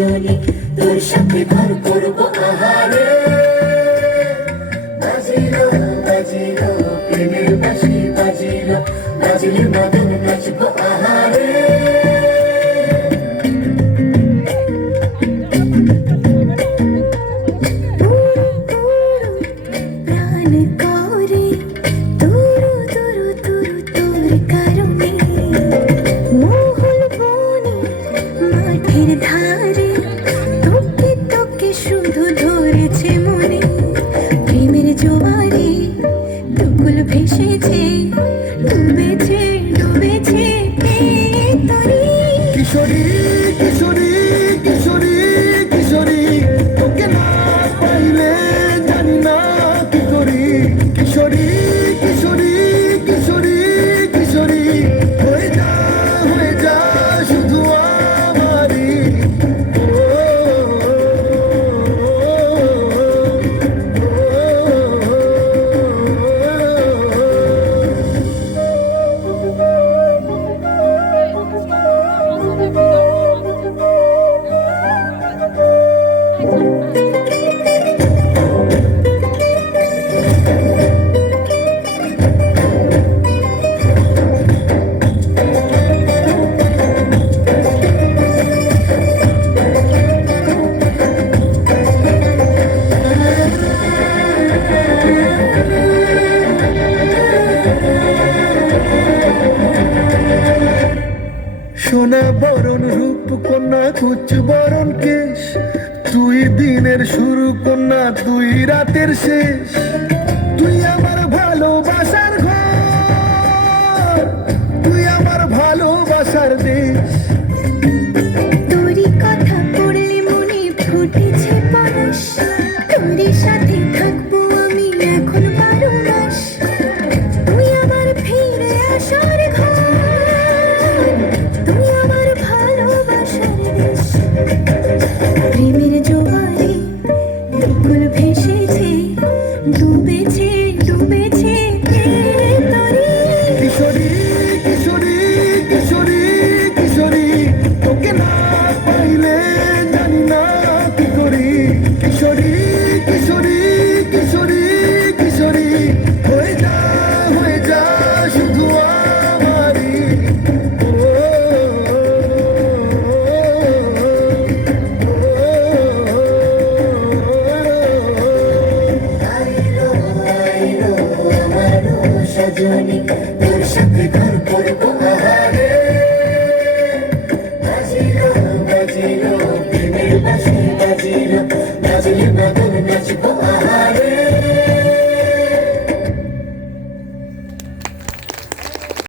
সজনী, তোর সাথে ঘর করবো আহারে। বাজিলো বাজিলো প্রেমের বাঁশি, বাজিলো বাজিলে মদন নাচবো আহারে। প্রাণ করে তুরু তুরু তুরু তোর কারণে, মহল বনে মাঠের ধারে তোকে তোকে শুধু ধরেছে মনে। প্রেমের জোয়ারে দুকুল ভেসেছে, ডুবেছে ডুবেছে এই তরি। কিশোরী কিশোরী কিশোরী কিশোরী, তোকে না পাইলে জানি না কি করি। কিশোরী কিশোরী কিশোরী কিশোরী, হয়ে যা শুধু আমারই। সোনা বরণ রূপ কন্যা, কুচ বরণ কেশ, তুই দিনের শুরু কন্যা, তুই রাতের শেষ। তুই আমার ভালোবাসার ঘর, তুই আমার ভালোবাসার দেশ। তোরই কথা পড়লে মনে ফুটেছে পরশ, তোরই সাথে থাকবো আমি এখন 12 মাস। তুই আমার ফিরে আসার ঘর, তুই আমার ভালোবাসার দেশ। প্রেমের জোয়ারে দুকুল ভেসেছে, ডুবেছে ডুবেছে এই তরি। কিশোরী কিশোরী কিশোরী কিশোরী, তোকে না পাইলে জানি না কি করি। কিশোরী কিশোরী কিশোরী কিশোরী, হয়ে যা শুধু আমারই। আইলো আইলো আমার সজনী, তোর সাথে ঘর করবো